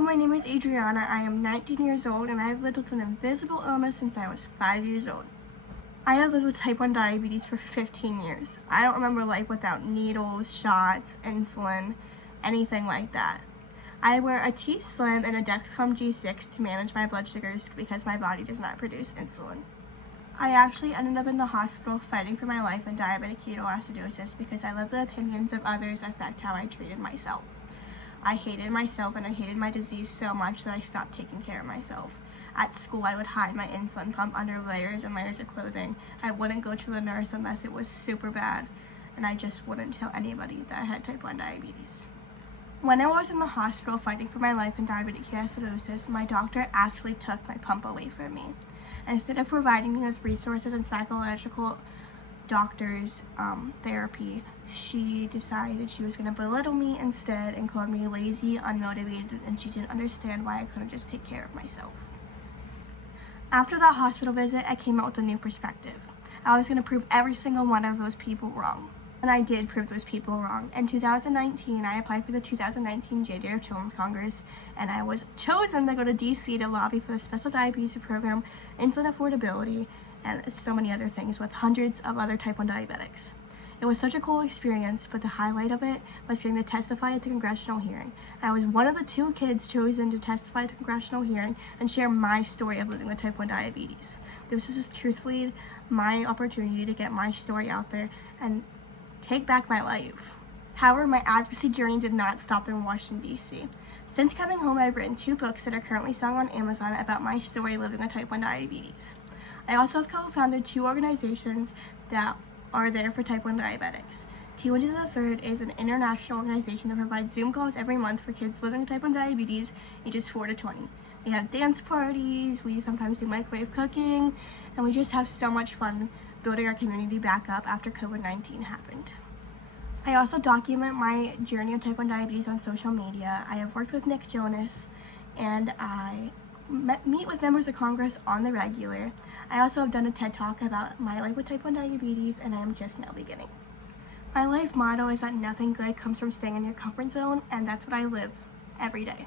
my name is Adriana. I am 19 years old and I have lived with an invisible illness since I was 5 years old. I have lived with type 1 diabetes for 15 years. I don't remember life without needles, shots, insulin, anything like that. I wear a T-Slim and a Dexcom G6 to manage my blood sugars because my body does not produce insulin. I actually ended up in the hospital fighting for my life in diabetic ketoacidosis because I let the opinions of others affect how I treated myself. I hated myself and I hated my disease so much that I stopped taking care of myself. At school, I would hide my insulin pump under layers and layers of clothing. I wouldn't go to the nurse unless it was super bad, and I just wouldn't tell anybody that I had type 1 diabetes. When I was in the hospital fighting for my life in diabetic ketoacidosis, my doctor actually took my pump away from me. Instead of providing me with resources and psychological doctors, therapy, she decided she was going to belittle me instead and called me lazy, unmotivated, and she didn't understand why I couldn't just take care of myself. After that hospital visit, I came out with a new perspective. I was going to prove every single one of those people wrong. And I did prove those people wrong. In 2019, I applied for the 2019 JDR of Children's Congress, and I was chosen to go to DC to lobby for the Special Diabetes Program, insulin affordability, and so many other things with hundreds of other type 1 diabetics. It was such a cool experience, but the highlight of it was getting to testify at the congressional hearing. I was one of the 2 kids chosen to testify at the congressional hearing and share my story of living with type 1 diabetes. This was just truthfully my opportunity to get my story out there and take back my life. However, my advocacy journey did not stop in Washington, D.C. Since coming home, I've written 2 books that are currently selling on Amazon about my story living with type 1 diabetes. I also have co-founded 2 organizations that are there for type 1 diabetics. T1 to the Third is an international organization that provides Zoom calls every month for kids living with type 1 diabetes ages 4 to 20. We have dance parties, we sometimes do microwave cooking, and we just have so much fun building our community back up after COVID-19 happened. I also document my journey of type 1 diabetes on social media. I have worked with Nick Jonas, and I meet with members of Congress on the regular. I also have done a TED Talk about my life with type 1 diabetes, and I am just now beginning. My life motto is that nothing good comes from staying in your comfort zone, and that's what I live every day.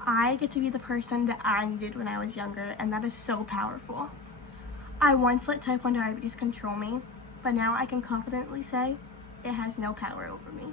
I get to be the person that I needed when I was younger, and that is so powerful. I once let type 1 diabetes control me, but now I can confidently say it has no power over me.